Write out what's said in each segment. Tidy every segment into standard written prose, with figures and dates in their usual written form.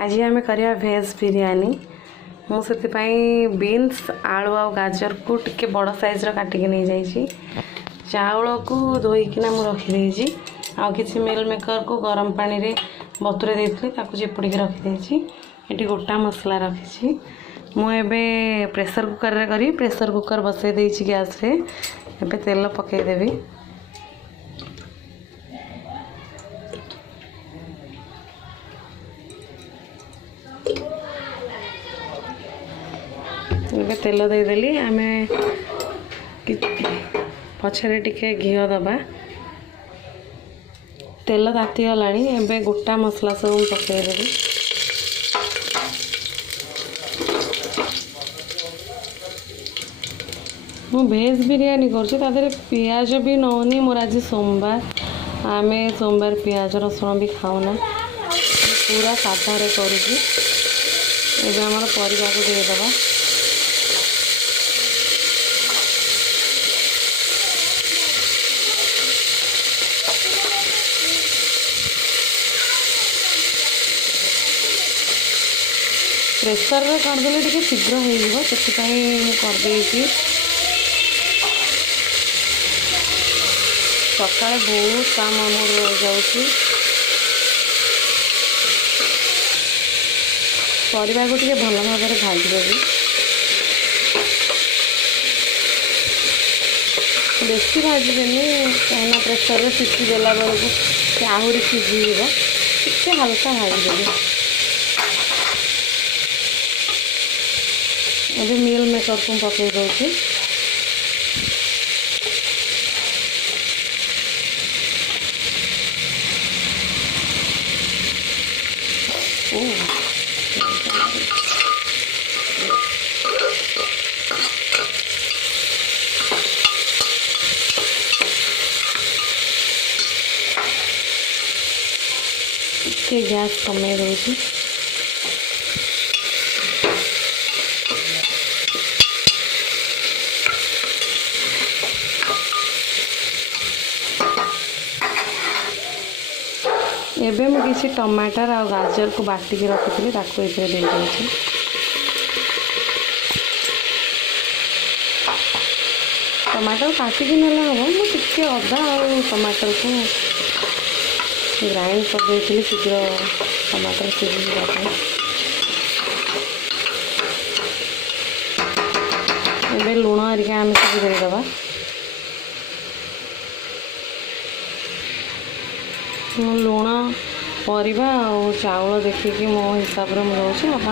आज आम करिया भेज बिरयानी मुझे बीन्स आलू आ गाजर को टिके बड़ साइज काटिक नहीं जाइए चाउल को धोईकिना मुझे रखीदे आ कि मिल मेकर को गरम पानी रे बतुरे देती चिपुड़ी रखीदे ये गोटा मसला रखी मुझे प्रेसर कुकर रे करी प्रेसर कुकर बसई देछि गैस रे एबे तेल पकईदेवी एबे तेल देदेली आम पछरे टिके घी दबा तेल ताती गलानी एबे गोटा मसला सब पकईदेवी मु भेज बिरयानी कर पियाज भी नौनी मोर आज सोमवार आम सोमवार पियाज रसुण भी खाऊना पूरा साधा रे करूँ एबे हमर परिवा को देदबा प्रेसर रे करदेले टिके शीघ्र हो करदे सकाଳେ बहुत काम आमर रही परिवा को टिके भल भाव में भाजीदेवी बेसी भाजदेनी कहीं प्रेसर रे सीटी देला बेलू आहरी सीझी टे हल्का भाजीदेवी अभी मिल मेकर को पकई दूसरी गैस कमे दूसरी एबे मु किसी टमाटर आ गाजर को बाटिक रखी दे टमाटर काटिक नेला हम मुझे अदा और टमाटर को ग्राइंड कर देती शीघ्र टमाटर सीझा एबे लुण हरिका आम सब देदबा लुण परिबा और चाउल देखिए मो हिसाब से मुझे आप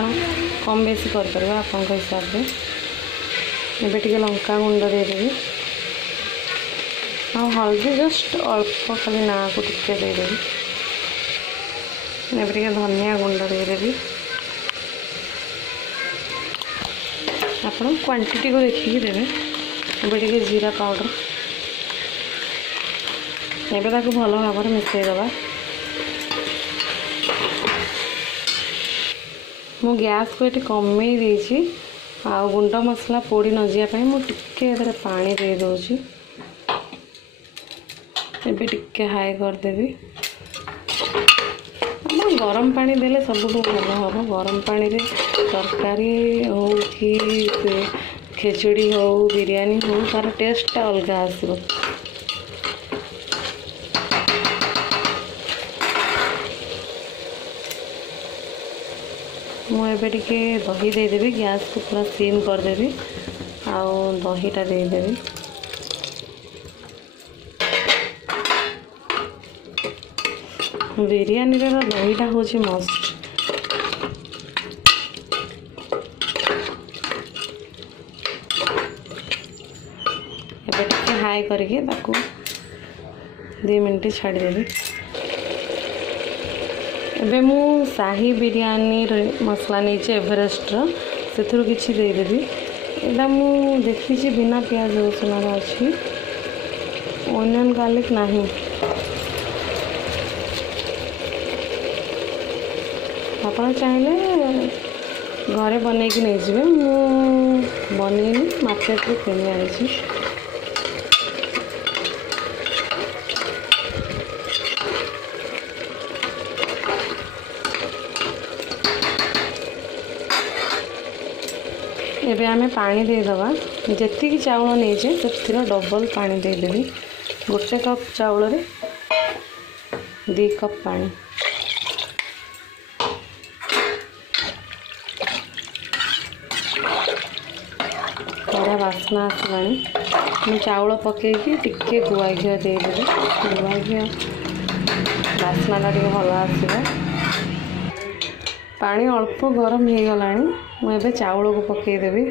कम बेसी कर आपण हिसाब से एबे टिके लंका गुंड देदेवी आ हल्दी जस्ट अल्प खाली ना को टिके देदेवी एबे टिके धनिया गुंड देदेवी आपण क्वांटिटी को देखिए देवे एबे टिके जीरा पाउडर एबे ताको भल भाव में मिसई दबा मु गैस को ये कमई देछि आ गुंड मसला पोड़ी न जाए मुझे पानी दे दूची एबे टिके हाई करदेवी गरम पानी देले सब भल हम गरम पानी रे तरकारी हो कि खिचड़ी हो बिरयानी हो तार टेस्ट अलग आसो मुझे टिके दही देदेवी गैस को पूरा सीम करदेवी आउ दहीटा देदेवी बिरयानी रे दहीटा हूँ मस्ट एबे टिके हाई करके 2 मिनट छाड़देवी एबे मु शाही बिरयानी मसला नहीं एवरेस्ट से किसी देदेवी एटा मु देखी बिना प्याज रसुण अच्छी ओनियन गार्लिक नहीं आप चाहिए घरे बनई कि नहीं जाए मु बनईनी मार्केट रे किणी आनी एबे आमे पानी देदबा जेतिकी चाउल नहींचे से डबल पानी देदेवी गोटे कप चाउल रे 2 कप पानी बड़ा बास्ना आसलानी मैं चाउल पकईकि टिके गुआ घी देदेवी गुआ घी बास्ना टे भल आसो पानी अल्प गरम हो गला मुझे चाउल को पकईदेवी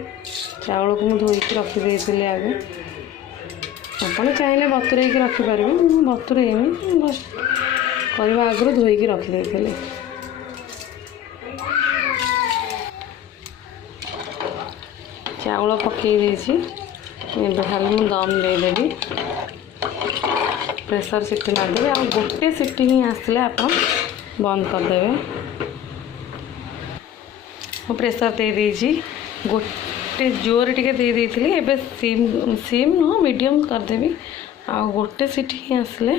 चाउल को मुझे धोईकी रखीदी आगे आपड़ चाहिए बतुरे रखिपारे बतुरेनी बस करने आगु धोईकी रखीदी चाउल पकई खाली मुझे दम देदेवी प्रेशर सीटी मारदेवी आ गोटे सीटी ही आसले आप बंद करदे प्रेशर दे देजी गोटे जोर टिके दे देती एबे सिम नुह मीडियम करदेवी आ गोटे सीटी ही आसले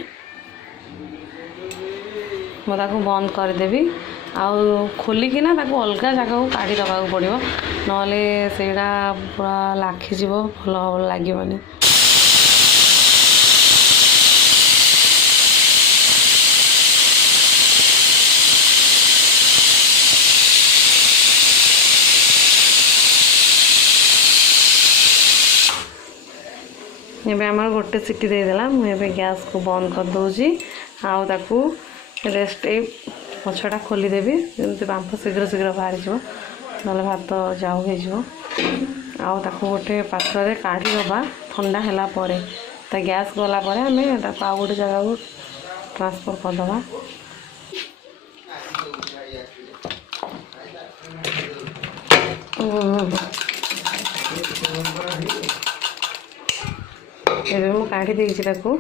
मुझे बंद करदेवी आउ खोलिकिना अलग जगह को काढ़ी दबा पड़ो नले सेड़ा पूरा लाखीज भल लगे एबे आमर गोटे सीटी देदेला मुझे गैस को बंद कर दूची आउ ताकू रेस्ट पछटा खोलीदेवी जमी बांफ शीघ्र शीघ्र बाहर ना भात जाऊ हो गोटे पात्र काढ़ी दबा ठंडा है गैस गला आम आउ गोटे जगह को ट्रांसफर करदे एबे मु काढ़ी देछि ताकू